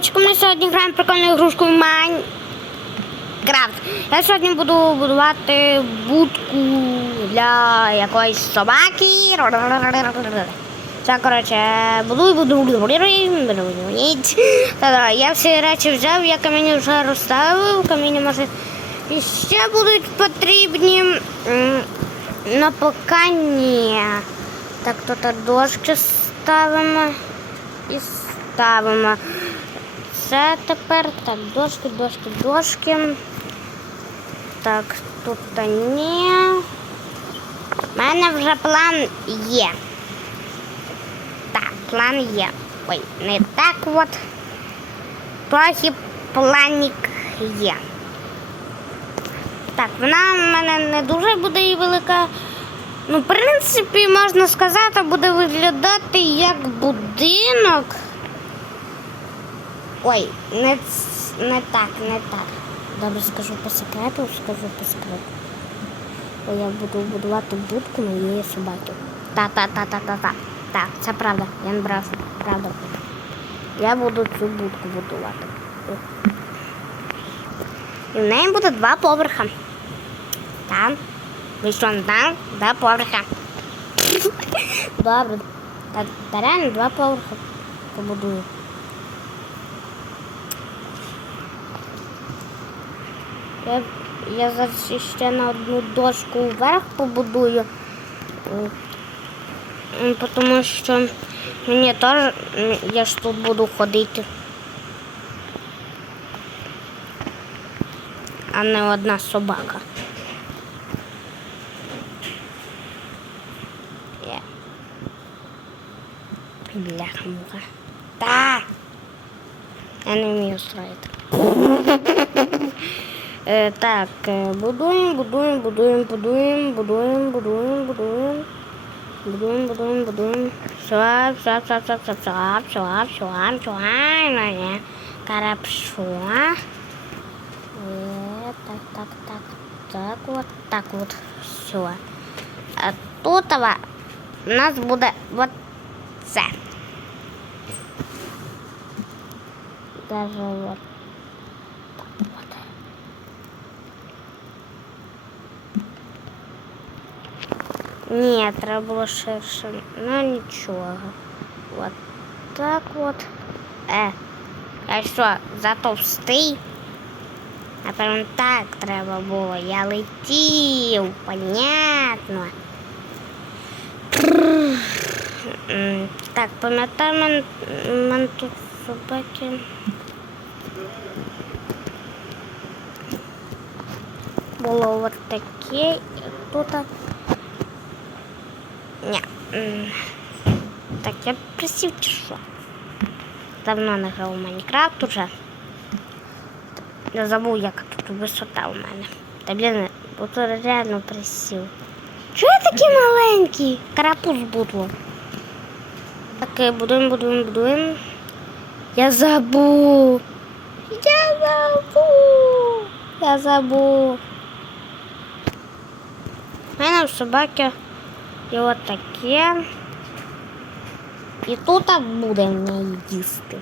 Коротше, ми сьогодні граємо прикольну ігрушку Майнкрафт. Я сьогодні буду будувати будку для якоїсь собаки. Це, коротше, буду, буду, Я всі речі взяв, я камінь вже розставив, камінь може і ще будуть потрібні. Ну, поки ні. Так, тут дошки ставимо і ставимо. Це тепер так, дошки, дошки, дошки. Так, тут ні. У мене вже план є. Так, план є. Ой, не так от. Трохи планік є. Так, вона в мене не дуже буде і велика. Ну, в принципі, можна сказати, буде виглядати як будинок. Ой, не, не так, не так. Добре, скажу по секрету, скажу по секрету. Бо я буду будувати будку моєї собаки. Та-та-та-та-та-та. Так, це правда, я не брав. Правда. Я буду цю будку будувати. І в неї буде два поверха. Там. Ви що не знали? Два поверха. Добре. Та, реально два поверха побудую. Я, я зараз ще на одну дошку вверх побудую. Тому що мені теж я ж тут буду ходити. А не одна собака. Є. Бляха-муха. Та! Я не вмію строїти. Е, так, е, будуємо, будуємо, будуємо, будуємо, будуємо, будуємо, будуємо. Будуємо, будуємо, будуємо. Все, все, все, все, все, все, все, все, все, є. Хорошо. Е, Так, так, так, так, вот, так вот, все. А тут у нас буде вот це. Даже вот Ні, треба було ширше. Ну нічого. От так от. Е. Я що, затовстий? Напевно, так треба було. Я летів, понятно. М, Так, пам'ятаю, мен, мен тут собаки. Було от таке, і тут. Ні. Так, я присів чи? Давно не грав у Майнкрафт уже. Я забув, яка тут висота у мене. Та блін, тут реально присів. Чого я такий маленький? Карапуз буду. Так, е, будуємо, будуємо, будуємо. Я забув. Я забув. Я забув. У мене собаки є от таке. І тут буде в неї їсти.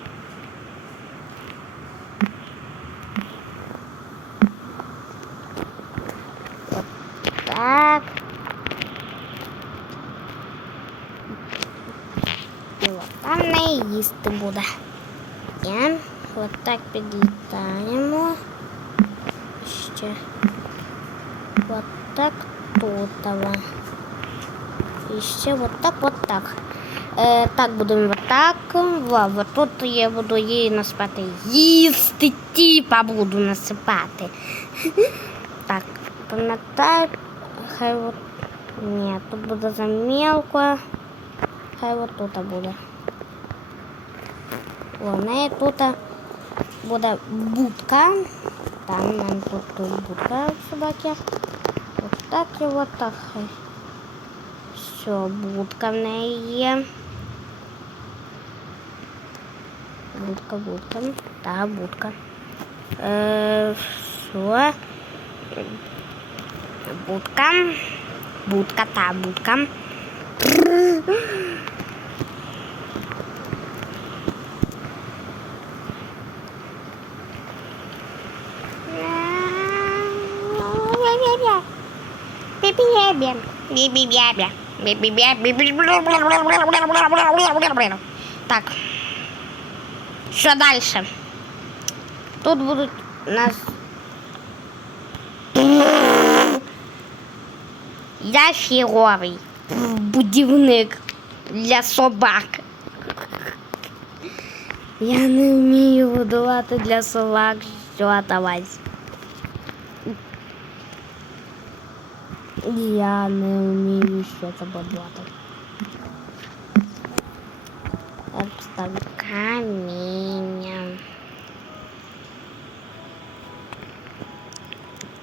От так. І от там в неї їсти буде. І от так підлітаємо. Ще. От так тут. Ава. І ще от так, от так. Е, так, будемо от так. Во, от тут я буду її насипати. Їсти, тіпа буду насипати. Так, пам'ятаю, хай от. Ні, тут буде замілко. Хай от тут буде. О, в тут буде будка. Там мене тут, будка собаки. Ось так і от так хай. Все, будка в неї є. Будка, будка. Та, будка. Е, Все. Будка. Будка, та, будка. Бі-бі-бя-бя. Так. Що далі? Тут будуть нас. Я фіговий будівник для собак. Я не вмію будувати для собак, що давай. Я не вмію що це будувати. Я поставлю каміння.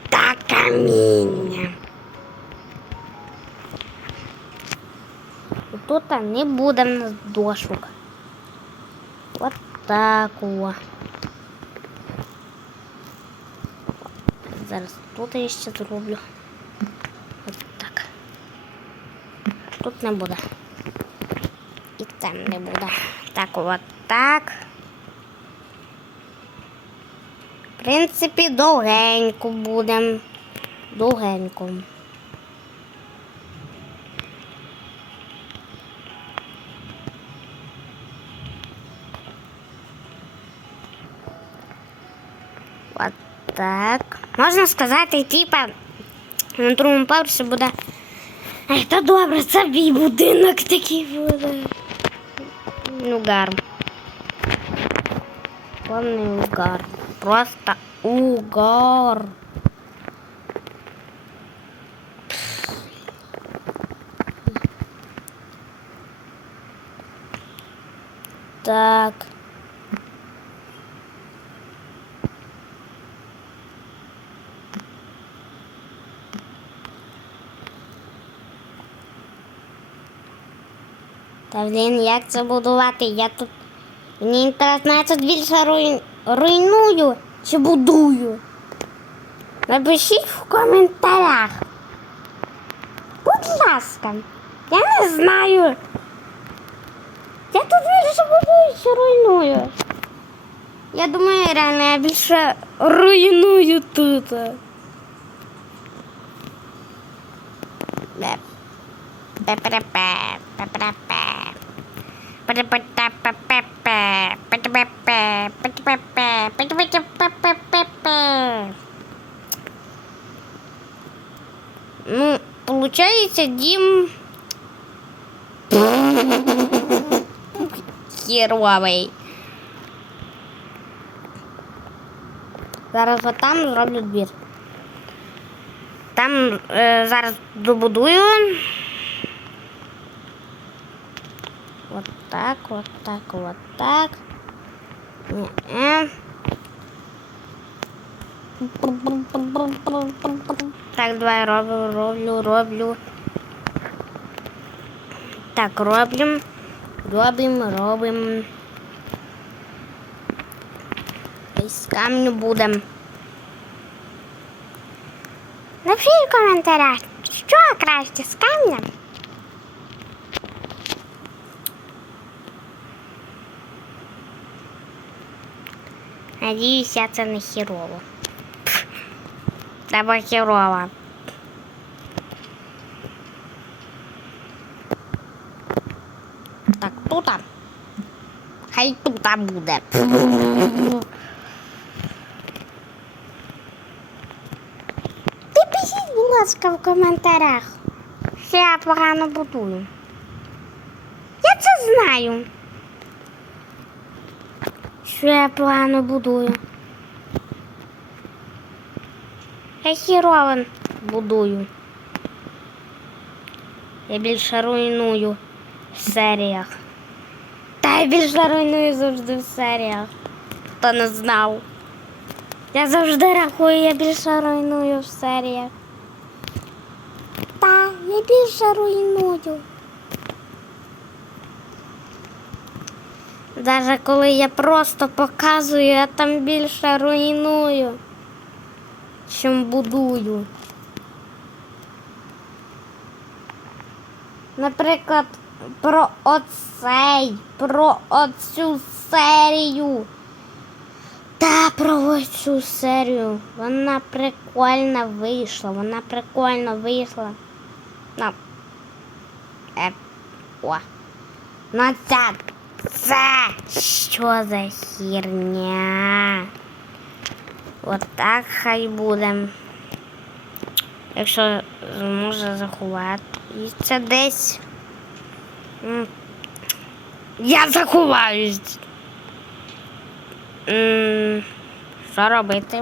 Та каміння. І Тут не буде в нас дошок. От так о. Зараз тут я ще зроблю. Тут не буде. І там не буде. Так, от так. В принципі, довгенько будемо. Довгенько. От так. Можна сказати, типа, на другому поверсі буде. Ай, та добре, це мій будинок такий буде. Угар. Повний угар. Просто угар. Так. Та блін, як це будувати? Я тут. Мені інтересно, я тут більше руй... руйную чи будую. Напишіть в коментарях. Будь ласка, я не знаю. Я тут більше будую чи руйную. Я думаю, реально я більше руйную тут. Беп. Пе-пе-пе, пе-пе-пе. Ну, получается, Дим... Херовий. Зараз от там зроблю двір. Там е, зараз добудую. Вот так, вот так, вот так. Ні-е. Так, давай роблю, роблю, роблю. Так, роблю. Робим, робим. Із камню будем. Напишіть в коментарях, що краще з камнем. Надіюся, це не хірово. Або хірово. Так, тут. Хай тут буде. Ти пишіть, будь ласка, в коментарях, що я погано будую. Я це знаю. Що я погано будую. Я хірован будую. Я більше руйную в серіях. Та я більше руйную завжди в серіях. Хто не знав. Я завжди рахую, я більше руйную в серіях. Та, я більше руйную. Даже коли я просто показую, я там більше руйную, чим будую. Наприклад, про оцей, про оцю серію. Та про оцю серію. Вона прикольно вийшла. Вона прикольно вийшла. На. Е. О. Назад. Це що за херня? От так хай буде. Якщо зможе заховати. І це десь. Я заховаюсь. Що робити?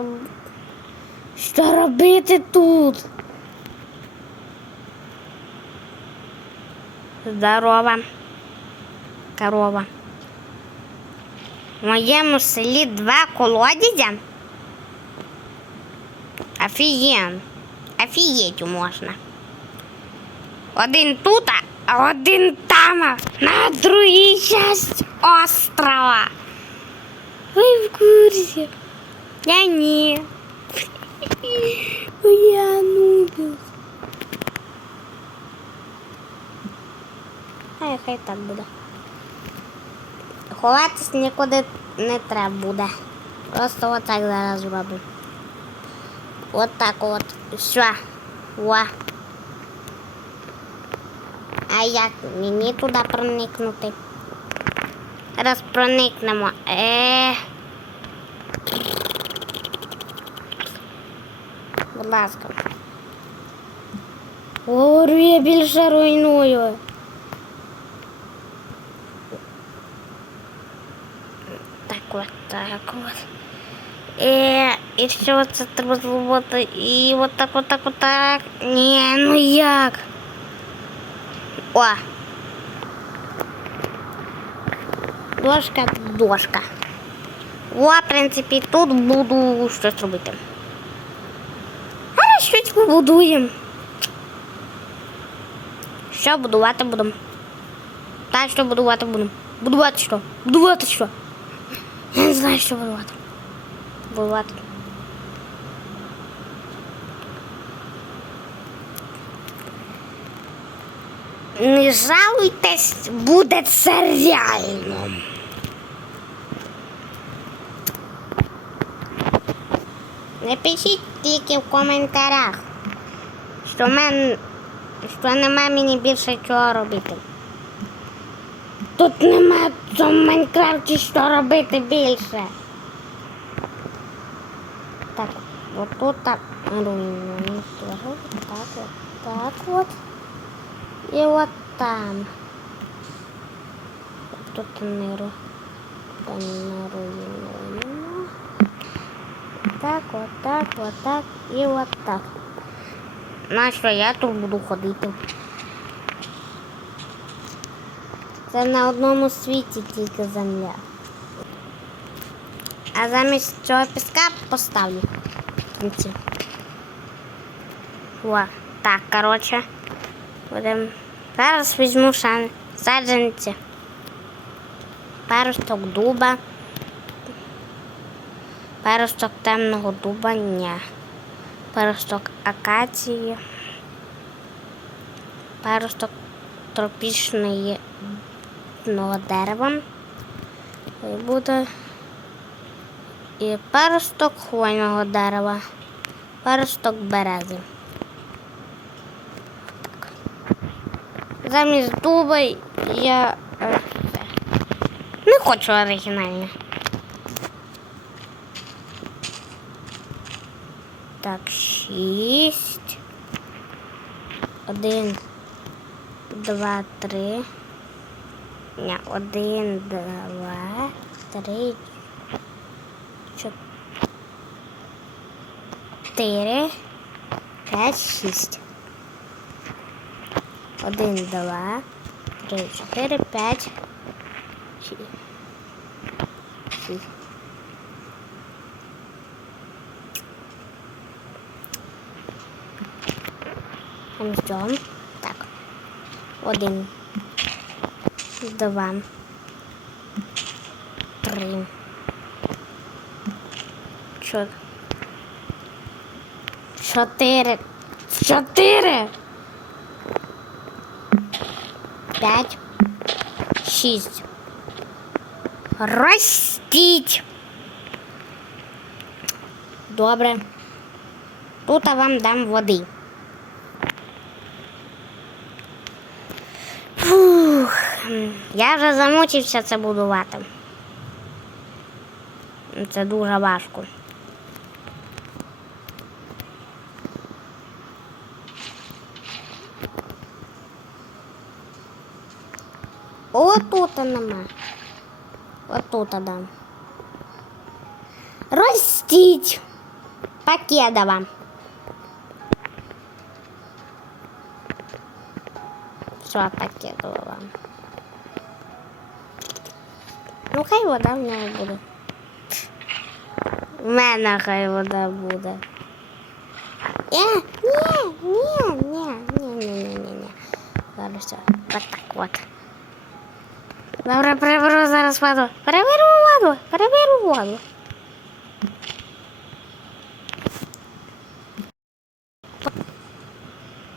Що робити тут? Здорова. Корова. В моєму селі два колодязя. Офієн. Офігеть можна. Один тут, а один там, на другій часті острова. Ви в курсі? Я ні. Я нубіс. Хай, хай так буде. Ховатись нікуди не треба буде. Просто отак зараз зроблю. От так от. Все. О. А як мені туди проникнути? Зараз проникнемо. Е. Будь ласка. Говорю, я більше руйную. Так так от. Е, і що це треба зробити? І от так, от так, от так. Ні, ну як? О. Дошка, дошка. О, в принципі, тут буду щось робити. Зараз щось побудуємо. Що будувати будемо? Так, що будувати будемо? Будувати що? Будувати що? Я не знаю, що будувати. Будувати. Не жалуйтесь, буде це реально. Напишіть тільки в коментарях, що, мен, що нема мені більше чого робити. Тут нема в цьому Майнкрафті що робити більше. Так, вот тут так руйнуємо. Так вот, так вот. И вот там. Тут не, ру... та. Так, вот так, вот так і вот так. На що я тут буду ходити? Це на одному світі тільки земля. А замість цього піска поставлю. О, так, коротше. Будем. Зараз візьму шан саджанці. Паросток дуба. Паросток темного дуба, ні. Паросток акації. Паросток тропічної ну, дерева. Буде і паросток хвойного дерева, паросток берези. Замість дуба я е, не хочу оригінальне. Так, шість. Один, два, три. Один, два, три, чотири, п'ять, шість. Один, два, три, чотири, п'ять, шість. Ждем. Так. Один. Два. Три. Чотири. Чотири. Чотири. П'ять. Шість. Ростіть. Добре. Тут я вам дам води. Я вже замучився це будувати. Це дуже важко. Отут нема. Отут дам. Ростіть. Покедова. Все, покедова. Ну, хай вода в нього буде. В мене хай вода буде. Е, ні, ні, ні, ні, ні, ні, ні, ні. Зараз все. Вот так от. Добре, переберу зараз воду. Переберу воду, переберу воду.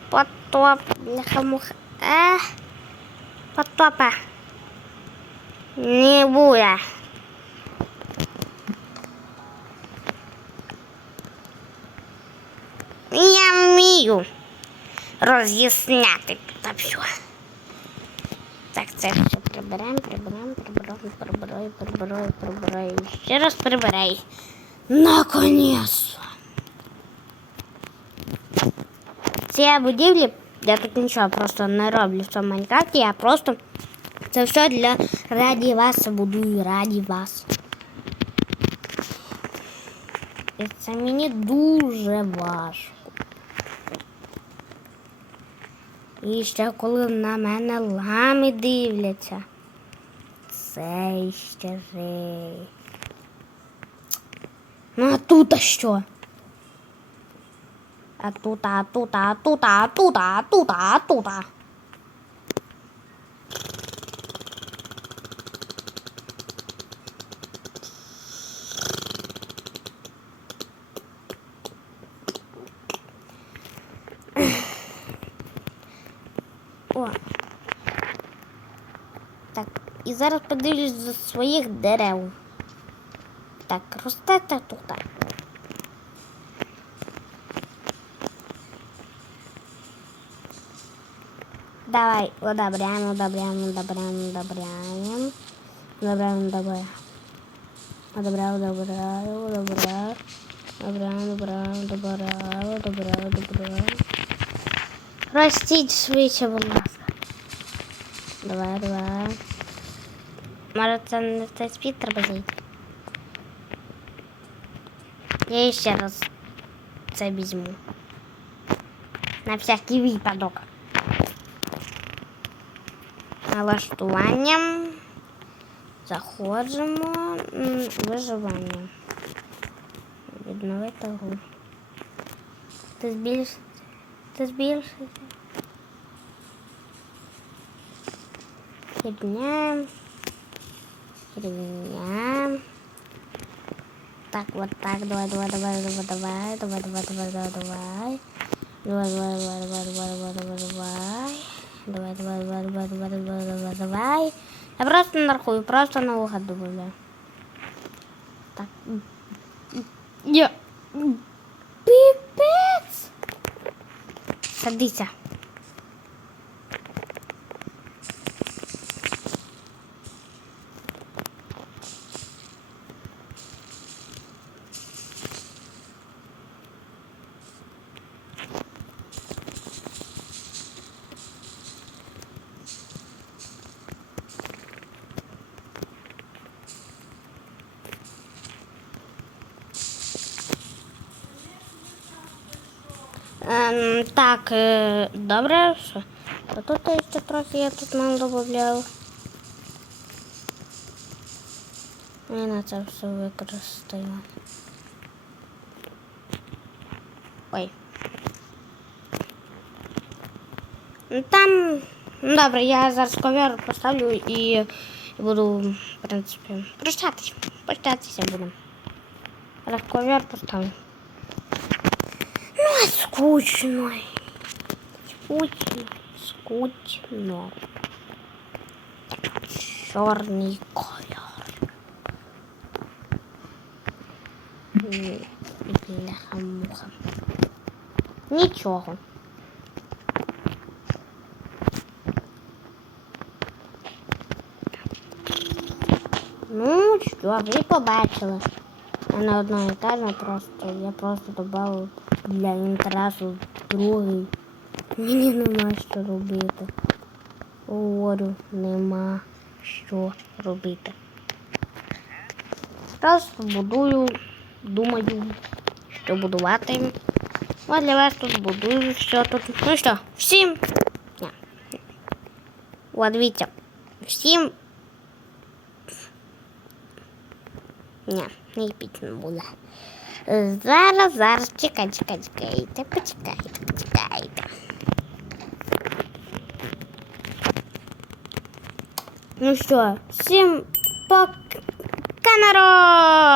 Потоп, бляха-муха. Е, потопа. Не буде. Я вмію роз'ясняти та все. Так, це все приберемо, приберемо, приберемо, приберемо, приберемо, приберемо. І Ще раз прибирай. Наконец. Ці будівлі, я тут нічого просто не роблю в цьому Майнкрафті, я просто це все для раді вас будую, раді вас. І це мені дуже важко. І ще коли на мене лами дивляться. Це ще жесть. Ну а тут а що? А тут, а тут, а тут, а тут, а тут, а тут. а. О. зараз подивлюсь до своїх дерев. Так, росте та тут. Давай, одобряємо, одобряємо, одобряємо, одобряємо. Одобряємо, одобряємо. Одобряю, одобряю, одобряю. Одобряю, одобряю, одобряю, одобряю, одобряю. Ростіть швидше, будь ласка. Давай, давай. Може, це не в цей світ треба зайти. Я ще раз це візьму. На всякий випадок. Налаштуванням. Заходимо. Виживання. Відновити гру. Ти збільш... Ти збільшити. Херня. Херня. Так, вот так, давай, давай, давай, давай, давай, давай, давай, давай, давай, давай. Давай, давай, давай, давай, давай, давай, давай, давай. Давай, давай, давай, давай, давай, давай, давай. Я просто нарахую, просто наугад добавляю. Так. Я. Пипец. Садися. Ем, так, е, добре. А тут ще трохи я тут нам додавав. Я на це все використаю. Ой. Там, ну добре, я зараз ковер поставлю і буду, в принципі, прощатись. Прощатися будемо. Зараз ковер поставлю. скучно. Скучно. Скучно. черный колір. Бляха-муха. Нічого. Ну, что, ви побачили. Я на одному етажі просто, я просто добавила для інтересу другий. Мені нема що робити. Говорю, нема що робити. Просто будую, думаю, що будувати. А для вас тут будую все тут. Ну що, всім. Ні. От дивіться. Всім. Ні, не йпіть не буде. Зараз, зараз, чекай, чекай, чекайте, почекайте, почекайте. Ну що, всім пока, народ!